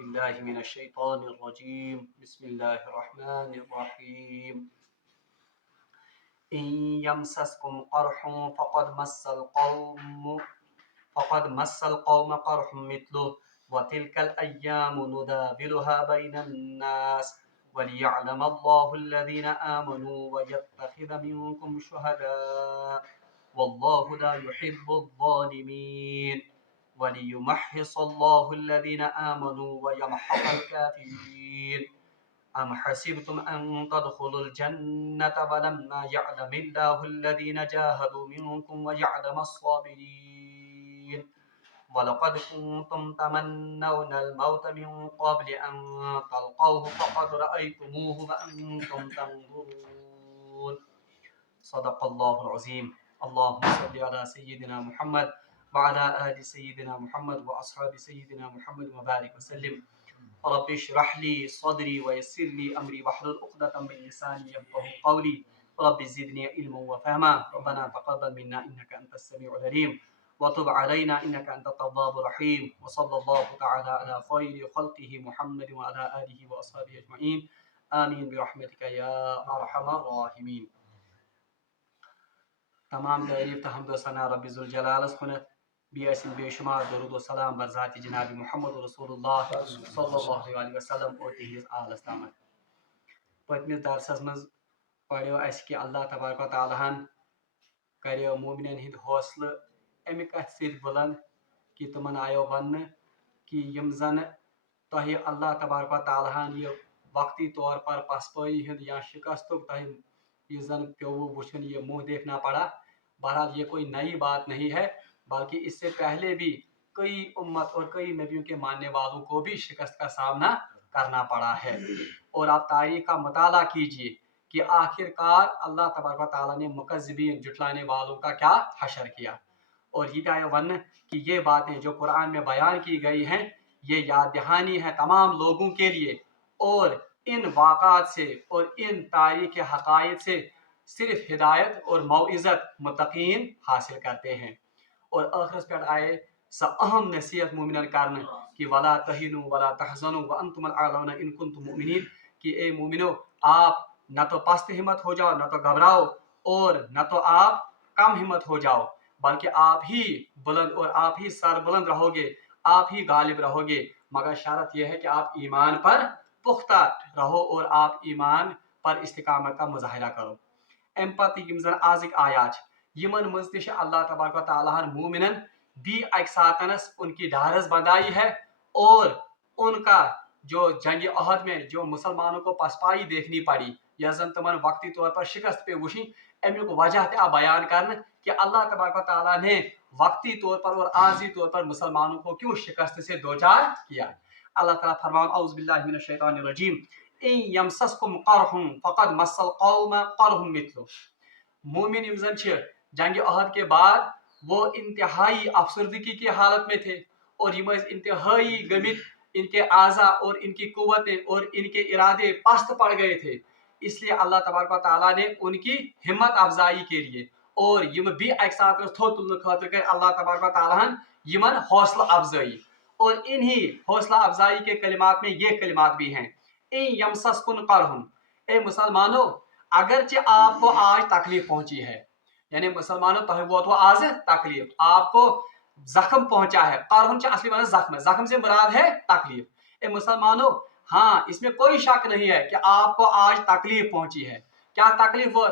بالله من الشيطان الرجيم بسم الله الرحمن الرحيم إن يمسسكم قرح فقد مس القوم قرح مثله وتلك الأيام نداولها بين الناس وليعلم الله الذين آمنوا ويتخذ منكم شهداء والله لا يحب الظالمين وليمحص الله الذين آمنوا ويمحق الكافرين أم حسبتم أن تدخلوا الجنة ولما يعلم الله الذين جاهدوا منكم ويعلم الصابرين ولقد كنتم تمنون الموت من قبل أن تلقوه فقد رأيتموه وأنتم تنظرون صدق الله العظيم اللهم صل على سيدنا محمد وعلى آل سيدنا محمد وأصحاب سيدنا محمد وبارك وسلم رب اشرح لي صدري ويسر لي أمري واحلل عقدة من لساني يفقهوا قولي رب زدني علما وفهما ربنا تقبل منا إنك أنت السميع العليم وتب علينا إنك أنت التواب الرحيم وصلى الله تعالى على خير خلقه محمد وعلى آله وأصحابه أجمعين آمين برحمتك يا أرحم الراحمين. تمام تعریف تو حمد و ثنا رب ذوالجلالس کنت بیسن بے شمار درود و سلام بر ذات جناب محمد رسول اللہ صلی اللہ علیہ وسلم اور تہذ آلس تامت. پتمس درسس مز پڑھو اس کہ اللہ تبارک و تعالیٰ ہن کریو مومنین ہند حوصلہ امہ کت ست بلند کہ تمن آیو ون کہ یم زن تہ اللہ تبارک و تعالیٰ ہن یہ وقتی طور پر پسپائی ہند یا شکستک تہ یہ زن پیو وچھن یہ منہ دیکھنا پڑا. بہرحال یہ کوئی نئی بات نہیں ہے بلکہ اس سے پہلے بھی کئی امت اور کئی نبیوں کے ماننے والوں کو بھی شکست کا سامنا کرنا پڑا ہے. اور آپ تاریخ کا مطالعہ کیجئے کہ آخر کار اللہ تبارک و تعالیٰ نے مکذبین جھٹلانے والوں کا کیا حشر کیا. اور یہ ون کہ یہ باتیں جو قرآن میں بیان کی گئی ہیں یہ یاد دہانی ہے تمام لوگوں کے لیے اور ان واقعات سے اور ان تاریخ حقائق سے صرف ہدایت اور موعظت متقین حاصل کرتے ہیں. اور آخرس پہ آئے سا اہم نصیحت مومنن کرنے کہ ولا تہنوا ولا تحزنوا وانتم الاعلون ان کنتم مؤمنین کہ اے مومنو آپ نہ تو پست ہمت ہو جاؤ نہ تو گھبراؤ اور نہ تو آپ کم ہمت ہو جاؤ بلکہ آپ ہی بلند اور آپ ہی سر بلند رہو گے آپ ہی غالب رہو گے مگر شرط یہ ہے کہ آپ ایمان پر پختہ رہو اور آپ ایمان پر استقامت کا مظاہرہ کرو. ام پتہ یم زن آزک آیات یمن مز تہ اللہ تبارک و تعالیٰ ہن مومنن بھی اک ساتنس ان کی ڈھارس بندائی ہے اور ان کا جو جنگ عہد میں جو مسلمانوں کو پسپائی دیکھنی پڑی یا زن تمن وقتی طور پر شکست پہ وشی امیک وجہ تہ بیان کرنے کہ اللہ تبارک و تعالیٰ نے وقتی طور پر اور عارضی طور پر مسلمانوں کو کیوں شکست سے دوچار کیا. اللہ تعالیٰ فرمان اعوذ باللہ من الشیطان الرجیم ان یمسسکم قرح فقد مس القوم قرح مثله. مومن یم زن جنگ عہد کے بعد وہ انتہائی افسردگی کی حالت میں تھے اور یہ انتہائی گمت ان کے اعضاء اور ان کی قوتیں اور ان کے ارادے پست پڑ گئے تھے. اس لیے اللہ تبارک و تعالیٰ نے ان کی ہمت افزائی کے لیے اور یم بھی ایک ساتھ تھوت تلنے خاطر کر اللہ تبارک و تعالیٰ یمن حوصلہ افزائی اور انہی حوصلہ افزائی کے کلمات میں یہ کلمات بھی ہیں ان یمسسکم قرح. اے مسلمانوں اگرچہ آپ کو آج تکلیف پہنچی ہے یعنی مسلمانوں تہ ووتو آج تکلیف آپ کو زخم پہنچا ہے. قرح اصلی معنی زخم ہے زخم سے مراد ہے تکلیف. اے مسلمانوں ہاں اس میں کوئی شک نہیں ہے کہ آپ کو آج تکلیف پہنچی ہے. کیا تکلیف وہ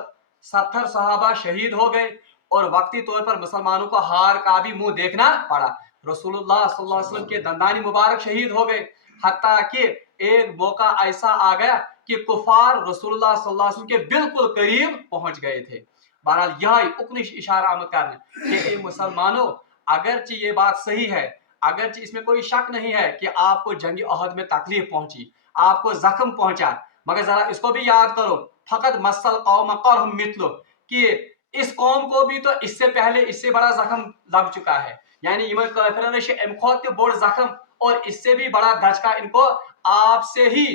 70 صحابہ شہید ہو گئے اور وقتی طور پر مسلمانوں کو ہار کا بھی منہ دیکھنا پڑا. رسول اللہ صلی اللہ علیہ وسلم کے دندانی مبارک شہید ہو گئے حتیٰ کہ ایک موقع ایسا آ گیا کہ کفار رسول اللہ صلی اللہ علیہ وسلم کے بالکل قریب پہنچ گئے تھے. بہرحال یہ اکنش اشارہ آمد کرنے کہ اے مسلمانوں اگرچہ یہ بات صحیح ہے اگرچہ اس میں کوئی شک نہیں ہے کہ آپ کو جنگ عہد میں تکلیف پہنچی آپ کو زخم پہنچا مگر ذرا اس کو بھی یاد کرو فقط مس القوم قرح مثله کہ اس قوم کو بھی تو اس سے پہلے اس سے بڑا زخم لگ چکا ہے یعنی یمن کافرن ام کھوت بڑ زخم اور اس سے بھی بڑا دھچکا ان کو آپ سے ہی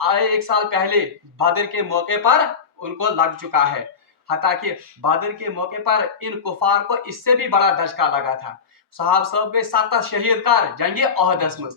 ایک سال پہلے بدر کے موقع پر ان کو لگ چکا ہے. حتیٰ کہ بدر کے موقع پر ان کفار کو اس سے بھی بڑا دھچکا لگا تھا. صحابہ صاحب کے 7 شہید کر جنگ عہد مز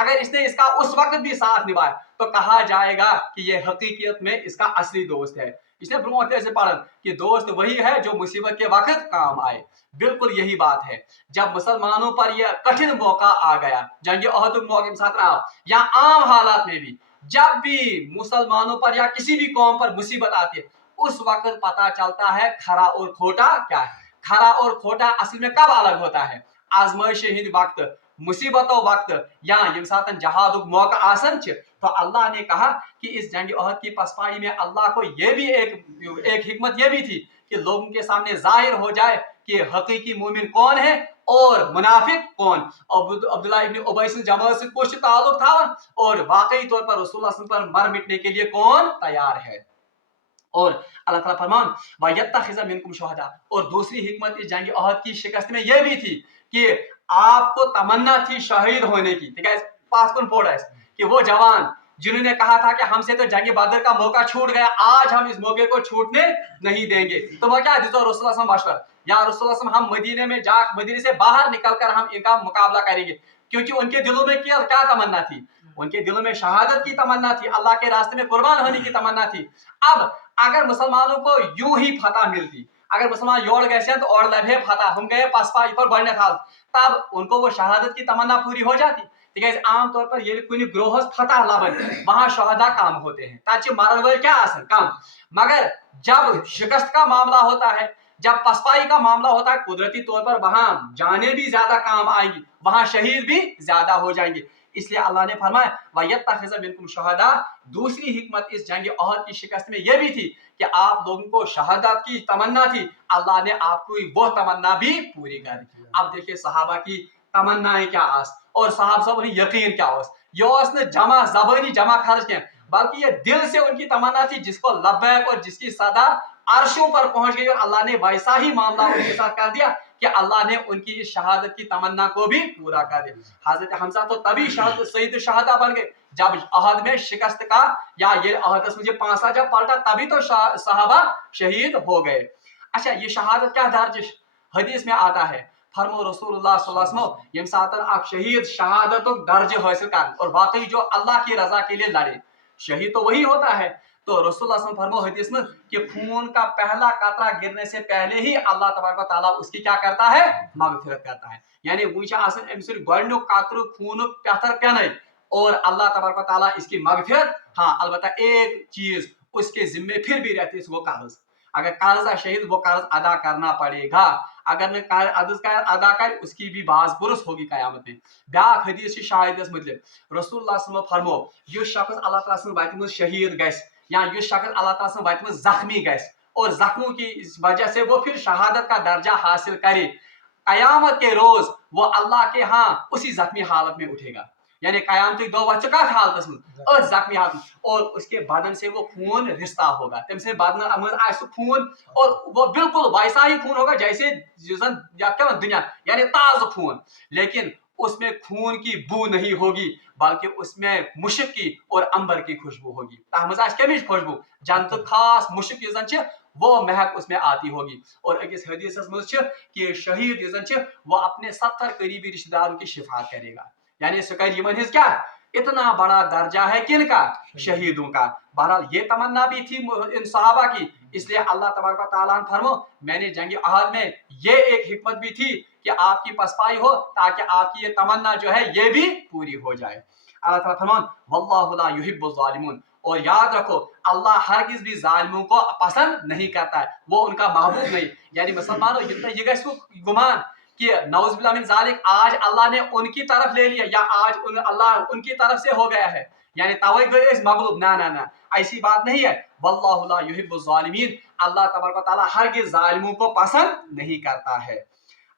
اگر اس نے اس کا اس وقت بھی ساتھ نبھایا تو کہا جائے گا کہ یہ حقیقت میں اس کا اصلی دوست ہے. اس نے برونٹے سے پڑھا کہ دوست وہی ہے جو مصیبت کے وقت کام آئے. بالکل یہی بات ہے. جب مسلمانوں پر یہ کٹھن موقع آ گیا, جنگ احد موقع کے ساتھ رہا یا عام حالات میں بھی, جب بھی مسلمانوں پر یا کسی بھی قوم پر مصیبت آتی ہے, اس وقت پتا چلتا ہے کھرا اور کھوٹا کیا ہے. کھرا اور کھوٹا اصل میں کب الگ ہوتا ہے؟ آزمائش ہند وقت, مصیبتوں وقت, یا یم ساتن جہاد موقع آسن چھ. تو اللہ نے کہا کہ اس جنگ احد کی پسپائی میں اللہ کو یہ بھی ایک حکمت یہ بھی تھی کہ لوگوں کے سامنے ظاہر ہو جائے کہ حقیقی مومن کون ہے اور منافق کون. عبداللہ ابن ابی سے جماعت سے کچھ تعلق تھا اور واقعی طور پر رسول اللہ صلی اللہ علیہ وسلم پر مر مٹنے کے لیے کون تیار ہے. اور اللہ تعالیٰ فرمان وَيَتَّخِذَ مِنْكُمْ شُهَدَاءَ. اور دوسری حکمت اس جنگ احد کی شکست میں یہ بھی تھی کہ آپ کو تمنا تھی شہید ہونے کی. پاس کن پوڑا ہے کہ وہ جوان جنہوں نے کہا تھا کہ ہم سے تو جنگ بدر کا موقع چھوٹ گیا, آج ہم اس موقع کو چھوٹنے نہیں دیں گے. تو وہ کیا دیتا رسول اللہ صلی اللہ علیہ وسلم مشورہ, یا رسول اللہ صلی اللہ علیہ وسلم ہم مدینے میں مدینے سے باہر نکل کر ہم ان کا مقابلہ کریں گے, کیونکہ ان کے دلوں میں کیا تمنا تھی؟ ان کے دلوں میں شہادت کی تمنا تھی, اللہ کے راستے میں قربان ہونے کی تمنا تھی. اب اگر مسلمانوں کو یوں ہی فتح ملتی, اگر مسلمان یوڑ گئے تو اور لبھے فتح ہم گئے پسپائی پر گۄڈنیتھ حال, تب ان کو وہ شہادت کی تمنا پوری ہو جاتی. تکیاز عام طور پر یہ کنی گروہس فتح لبن وہاں شہدا کام ہوتے ہیں, تاکہ مرن ول کیا آسن کم. مگر جب شکست کا معاملہ ہوتا ہے, جب پسپائی کا معاملہ ہوتا ہے, قدرتی طور پر وہاں جانیں بھی زیادہ کام آئیں گی, وہاں شہید بھی زیادہ ہو جائیں گے. اس لیے اللہ نے فرمایا وَيَتَّخِذَ مِنْكُمْ شُهَدَاءَ. دوسری حکمت اس جنگ احد کی شکست میں یہ بھی تھی کہ آپ لوگوں کو شہادت کی تمنا تھی, اللہ نے آپ کو وہ تمنا بھی پوری کر دی. اب دیکھیے صحابہ کی تمنائیں کیا آس اور صحابہ سب یقین کیا اس, یہ اس نے جمع زبانی جمع خرچ کیا, بلکہ یہ دل سے ان کی تمنا تھی جس کو لبیک اور جس کی صدا عرشوں پر پہنچ گئی, اور اللہ نے ویسا ہی معاملہ ان کے ساتھ کر دیا کہ اللہ نے ان کی شہادت کی تمنا کو بھی پورا کر دیا. حضرت حمزہ تو تبھی سید الشہداء بن گئے جب احد میں شکست کا, یا یہ احد مجھے پانسا جب پلٹا تبھی تو صحابہ شہید ہو گئے. اچھا, یہ شہادت کیا درج حدیث میں آتا ہے, فرمو رسول اللہ صلی اللہ علیہ وسلم یم ساتن اک شہید شہادت درج حاصل کر اور واقعی جو اللہ کی رضا کے لیے لڑے, شہید تو وہی ہوتا ہے. تو رسول اللہ صلی اللہ علیہ وسلم فرمو حدیث میں کہ خون کا پہلا قطرہ گرنے سے پہلے ہی اللہ تبارک و تعالیٰ اس کی کیا کرتا ہے, مغفرت کرتا ہے. یعنی وچ آسن ام سن گۄڈنیُک قطرٕ خوٗنُک پتھر پینے اور اللہ تبارک و تعالیٰ اس کی مغفرت. ہاں البتہ ایک چیز اس کے ذمے پھر بھی رہتی ہے, وہ قرض. اگر قرض ہے شہید, وہ قرض ادا کرنا پڑے گا. اگر نے قرض ادا کر اس کی بھی باز پرس ہوگی قیامت میں. بیاکھ حدیث کی شاہد مطلب رسول اللہ صلی اللہ علیہ وسلم فرمو یس شخص اللہ تعالیٰ سن وتہِ منٛز شہید گژھِ یا یس شخص اللہ تعالیٰ سن وتہِ منٛز زخمی گژھِ اور زخموں کی وجہ سے وہ پھر شہادت کا درجہ حاصل کرے, قیامت کے روز وہ اللہ کے ہاں اسی زخمی حالت میں اٹھے گا. یعنی قیامت دو وقت کت حالت میں زخمی حالت میں, اور اس کے بدن سے وہ خون رشتہ ہوگا, تم سے بدن آئے خون, اور وہ بالکل ویسا ہی خون ہوگا جیسے دنیا, یعنی تازہ خون, لیکن اس میں خون کی بو نہیں ہوگی بلکہ اس میں مشک کی اور انبر کی خوشبو ہوگی. تحمز آج کمیش خوشبو جنت خاص مشک یہ زن وہ مہک اس میں آتی ہوگی. اور اکس حدیث مز کہ شہید یہ زن وہ اپنے 70 قریبی رشتہ داروں کی شفاعت کرے گا. یعنی سہ کر یمن ہز کیا اتنا بڑا درجہ ہے کن کا, شہیدوں کا. بہرحال یہ تمنا بھی تھی ان صحابہ کی, اس لیے اللہ تبارک و تعالیٰ نے فرمو میں نے جنگ احد میں یہ ایک حکمت بھی تھی کہ آپ کی پسپائی ہو تاکہ آپ کی یہ تمنا جو ہے یہ بھی پوری ہو جائے. اللہ تعالیٰ فرمان واللہ لا یحب الظالمون. اور یاد رکھو اللہ ہرگز بھی ظالموں کو پسند نہیں کرتا ہے, وہ ان کا محبوب نہیں. یعنی مسلمانوں یہ گژھِ گمان کہ نعوذ باللہ من ذالک آج اللہ نے ان کی طرف لے لیا یا آج اللہ ان کی طرف سے ہو گیا ہے, یعنی توئی گئے اس مغلوب. نہ ایسی بات نہیں ہے. واللہ لا یحب الظالمین, اللہ تبارک و تعالیٰ ہرگز ظالموں کو پسند نہیں کرتا ہے.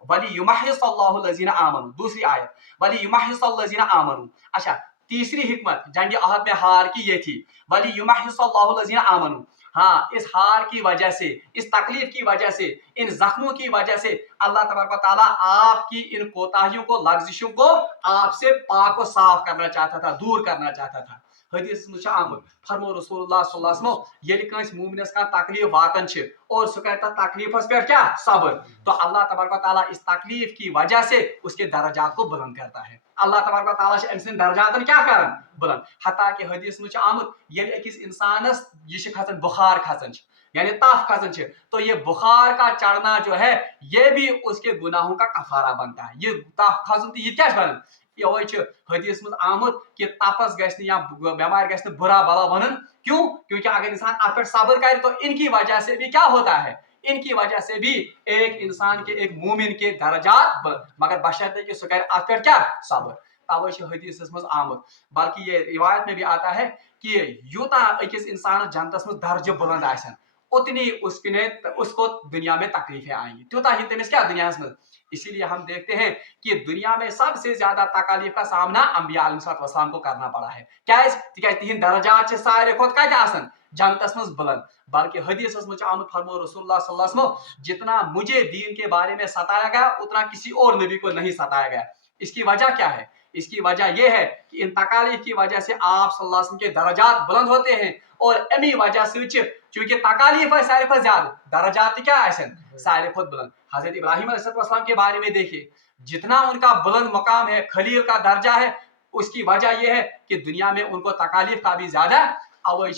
وَلِيُمَحِّصَ اللَّهُ الَّذِينَ آمَنُوا. دوسری آیت وَلِيُمَحِّصَ الَّذِينَ آمَنُوا. اچھا, تیسری حکمت جنگ احد میں ہار کی یہ تھی وَلِيُمَحِّصَ اللَّهُ الَّذِينَ آمَنُوا. ہاں, اس ہار کی وجہ سے, اس تکلیف کی وجہ سے, ان زخموں کی وجہ سے اللہ تبارک و تعالیٰ آپ کی ان کوتاہیوں کو, لغزشوں کو آپ سے پاک و صاف کرنا چاہتا تھا, دور کرنا چاہتا تھا. حدیث مجھ آمد فرمو رسول اللہ صلی اللہ علیہ وسلم یل کنس مومنس کا تکلیف واتن اور سہ کر تکلیفس پہ کیا صبر تو اللہ تبارک و تعالیٰ اس تکلیف کی وجہ سے اس کے درجات کو بلند کرتا ہے اللہ تبارک و تعالیٰ ام سند درجاتن کیا کران بلند حتیٰ کہ حدیث مجھ آمد یل اکس انسانس یہ کھسان بخار کھسان یعنی تاف کھسان تو یہ بخار کا چڑھنا جو ہے یہ بھی اس کے گناہوں کا کفارہ بنتا ہے یہ تاف کھسان تو یہ کیا بنان یہ حدیث مز آمد کہ تپس گھس یا بیمار گھس برا بلا بنن کیوں کیونکہ اگر انسان ات پہ صبر کرے تو ان کی وجہ سے بھی کیا ہوتا ہے ان کی وجہ سے بھی ایک انسان کے ایک مومن کے درجات مگر بشرطے کہ سہ کرے ات پہ کیا صبر توے حدیث مز آمد بلکہ یہ روایت میں بھی آتا ہے کہ یوتا اکس انسان جنتس مز درجہ بلند آسن اتنی اس کو دنیا میں تکلیفیں آئیں گی تیوتا ہی تمس کیا دنیا میں اسی لیے ہم دیکھتے ہیں کہ دنیا میں سب سے زیادہ تکالیف کا سامنا انبیاء علیہ السلام کو کرنا پڑا ہے کیا تہند درجات سارے کھت کتہ آسان جنتس مز بلند بلکہ حدیث مجھ آمد فرمو رسول اللہ صلی اللہ علیہ وسلم جتنا مجھے دین کے بارے میں ستایا گیا اتنا کسی اور نبی کو نہیں ستایا گیا اس کی وجہ کیا ہے اس کی وجہ یہ ہے کہ ان تکالیف کی وجہ سے آپ صلی اللہ علیہ وسلم کے درجات بلند ہوتے ہیں اور امی وجہ سے چونکہ تکالیف ہے سارے کھت زیادہ درجات کیا آسن سارے کھت بلند حضرت ابراہیم علیہ السلام کے بارے میں دیکھیے جتنا ان کا بلند مقام ہے خلیل کا درجہ ہے اس کی وجہ یہ ہے کہ دنیا میں ان کو تکالیف کا بھی زیادہ اوے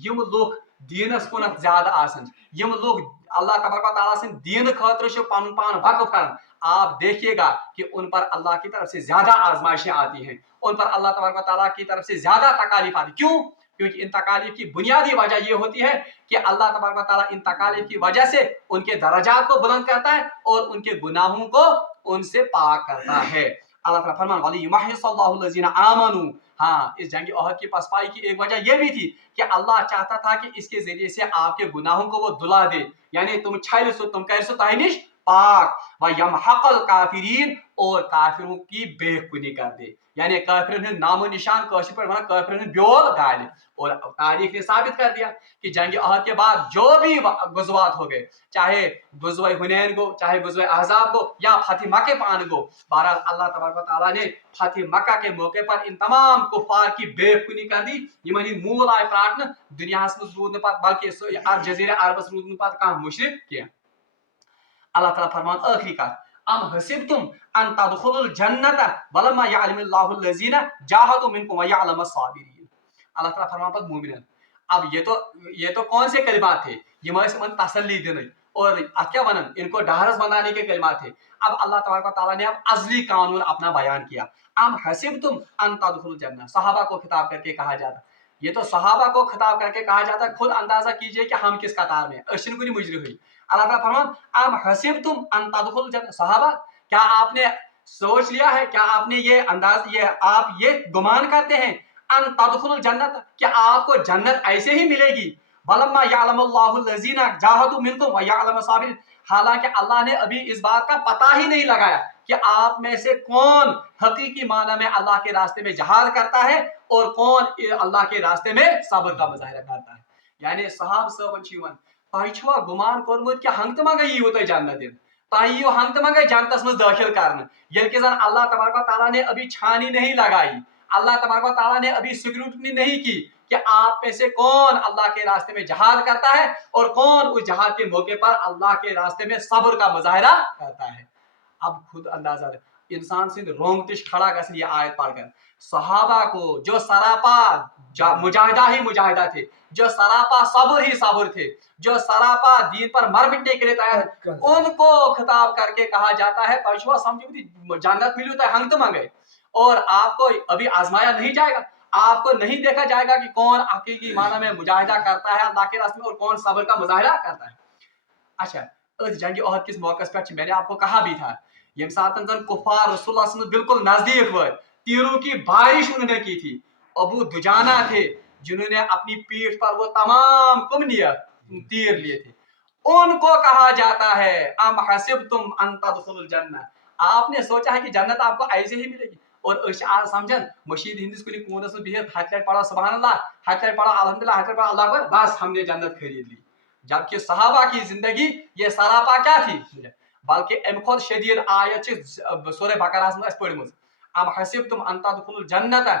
یم لوگ دینس کنت زیادہ آسن یم لوگ اللہ تبارک و تعالیٰ سن دین خاطر پن پان وقف کرن آپ دیکھیے گا کہ ان پر اللہ کی طرف سے زیادہ آزمائشیں آتی ہیں ان پر اللہ تبارک و تعالیٰ کی طرف سے زیادہ تکالیف آتی کیوں کیونکہ ان تکالیف کی بنیادی وجہ یہ ہوتی ہے کہ اللہ تبارک و تعالیٰ ان تکالیف کی وجہ سے ان کے درجات کو بلند کرتا ہے اور ان کے گناہوں کو ان سے پاک کرتا ہے اللہ تعالیٰ فرمان وَلِيُمَحِّصَ اللَّهُ الَّذِينَ آمَنُوا ہاں اس جنگ احد کی پسپائی کی ایک وجہ یہ بھی تھی کہ اللہ چاہتا تھا کہ اس کے ذریعے سے آپ کے گناہوں کو وہ دھلا دے یعنی تم چھل سو تم کر سو تہ نش پاک وَيَمْحَقَ الْكَافِرِينَ اور کافروں کی بے کنی کر دے یعنی کافرن ہند نام و نشان کاشر پر ونان کافرن ہند بیول گالے اور تاریخ نے ثابت کر دیا کہ جنگ احد کے بعد جو بھی غزوات ہو گئے چاہے غزوہ حنین گو چاہے غزوہ احزاب گو یا فتح مکہ پان گو بہرحال اللہ تبارک و تعالیٰ نے فتح مکہ کے موقع پر ان تمام کفار کی بے کنی کر دی یمن ہند مول آئے پراٹن دنیا مز رود بلکہ جزیرہ عربس رود پتہ کھانا مشرک کی اللہ تعالیٰ فرمان آخری کات ام حسبتم ان تدخلوا الجنة ولما يعلم الله الذين جاهدوا منكم ويعلم الصابرين اللہ تعالیٰ فرمان پر مومنین اب یہ تو کون سے کلمات تھے یہ من تسلی دینے اور کیا ونن ان کو ڈہرس بنانے کے کلمات تھے اب اللہ تبارک و تعالیٰ نے اب ازلی قانون اپنا بیان کیا ام حسبتم ان تدخلوا الجنة صحابہ کو خطاب کر کے کہا جاتا یہ تو صحابہ کو خطاب کر کے کہا جاتا خود اندازہ کیجئے کہ ہم کس قطار میں اشن کنی مجری ہوئی اللہ تعالیٰ فرمان ام حسبتم ان تدخلوا الجنة صحابہ کیا آپ نے سوچ لیا ہے کیا آپ نے یہ آپ یہ گمان کرتے ہیں ان تدخلوا الجنة کہ آپ کو جنت ایسے ہی ملے گی ولما يعلم الله الذين جاهدوا منكم ويعلم الصابرين حالانکہ اللہ نے ابھی اس بات کا پتہ ہی نہیں لگایا کہ آپ میں سے کون حقیقی معنی میں اللہ کے راستے میں جہاد کرتا ہے اور کون اللہ کے راستے میں صبر کا مظاہرہ کرتا ہے یعنی صحاب صاحب چیون تہ گمان کورمت کہ ہنگتہ منگے ییو تہ جنت دن تہ ییو ہنگتہ منگے جنتس مز داخل کرنا یل کہ زن اللہ تبارک و تعالیٰ نے ابھی چھانی نہیں لگائی اللہ تبارک و تعالیٰ نے ابھی سکروٹنی نہیں کی کہ آپ میں سے کون اللہ کے راستے میں جہاد کرتا ہے اور کون اس جہاد کے موقع پر اللہ کے راستے میں صبر کا مظاہرہ کرتا ہے اب خود اندازہ انسان سے رونگتش کھڑا گژھن یہ آیت پڑھ کر صحابہ کو جو سراپا مجاہدہ ہی مجاہدہ تھے جو سراپا صبر ہی صبر تھے جو سراپا دین پر مر مٹنے کے لیے تیار ان کو خطاب کر کے کہا جاتا ہے پرشوا سمجھو جنت ملی تو ہنگتہ منگے اور آپ کو ابھی آزمایا نہیں جائے گا آپ کو نہیں دیکھا جائے گا کہ کون حقیقی معنی میں مجاہدہ کرتا ہے اللہ کے راستے میں اور کون صبر کا مظاہرہ کرتا ہے اچھا اس جنگ احد کس موقع پر میں نے آپ کو کہا بھی تھا یم ساتن زن کفار رسول اللہ صلی اللہ علیہ وسلم بالکل نزدیک ہوئے تیروں کی بارش انہوں نے کی تھی ابو دجانہ تھے جنہوں نے اپنی پیٹھ پر وہ تمام تیر لیے تھے ان کو کہا جاتا ہے ام حسبتم ان تدخلوا الجنہ آپ نے سوچا ہے کہ جنت آپ کو ایسے ہی ملے گی اور آج سمجھن مشید ہندس کن کونس بہت ہتھ لٹ پڑھا سبحان اللہ ہتھ لٹ پڑھا الحمدللہ ہتھ لٹ پڑھا اللہ اکبر بس ہم نے جنت خرید لی جبکہ صحابہ کی زندگی یہ سراپا کیا تھی بلکہ ام خود شدید آیت سورہ بقرہ میں پڑھمز ام حسبتم ان تدخلوا الجنة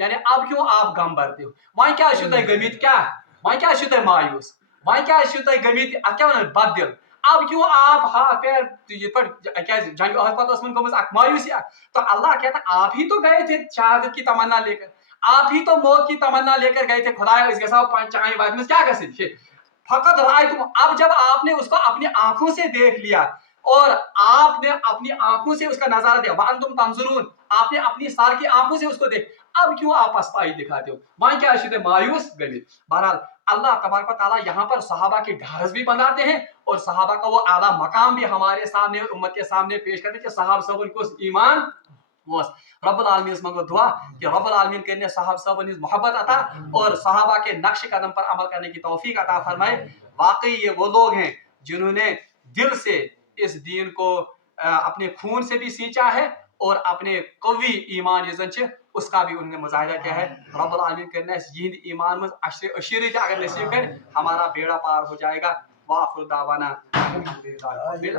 یعنی اب کیوں آپ غم برتے ہو وۄنۍ کیٛاہ چھُو تۄہہِ گٔمٕتۍ کیٛاہ وۄنۍ کیٛاہ چھُو تۄہہِ مایوٗس وۄنۍ کیٛاز چھُو تۄہہِ گٔمٕتۍ اَتھ کیٛاہ وَنان بد دِل اب کیوں آپ ہاتھ پیر یِتھ پٲٹھۍ کیٛازِ جنگ عہد پتہٕ ٲس وۄنۍ گٔمٕژ اکھ مایوٗسی اکھ تو اللہ کہتا آپ ہی تو گئے تھے شہادت کی تمنا لے کر آپ ہی تو موت کی تمنا لے کر گئے تھے خدایا أسۍ گژھو چانہِ وتہِ منٛز کیٛاہ گژھِ فقط رائے تم اب جب آپ نے اس کو اپنی آنکھوں سے دیکھ لیا اور آپ نے اپنی آنکھوں سے اس کا نظارہ دیا وَأَنْتُمْ تَنْظُرُونَ آپ نے اپنی سار کی آنکھوں سے اس کو دیکھ اب کیوں آپ پسپائی دکھاتے ہو وہاں کیا شدہ مایوس گئے بہرحال اللہ تبارک و تعالیٰ یہاں پر صحابہ کی ڈھارس بھی بناتے ہیں اور صحابہ کا وہ اعلیٰ مقام بھی ہمارے سامنے امت کے سامنے پیش کرتے ہیں کہ صحابہ صاحب کو ایمان رب العالمین منگو دعا کہ رب العالمین کرنے صحابہ صاحب محبت عطا اور صحابہ کے نقش قدم پر عمل کرنے کی توفیق عطا فرمائے واقعی یہ وہ لوگ ہیں جنہوں نے دل سے اس دین کو اپنے خون سے بھی سینچا ہے اور اپنے قوی ایمان یزن اس کا بھی انہوں نے مظاہرہ کیا ہے رب العالمین کرنا اس یہند ایمان میں اشیرت اگر نصیب کر ہمارا بیڑا پار ہو جائے گا وآخر دعوانا الحمدللہ رب العالمین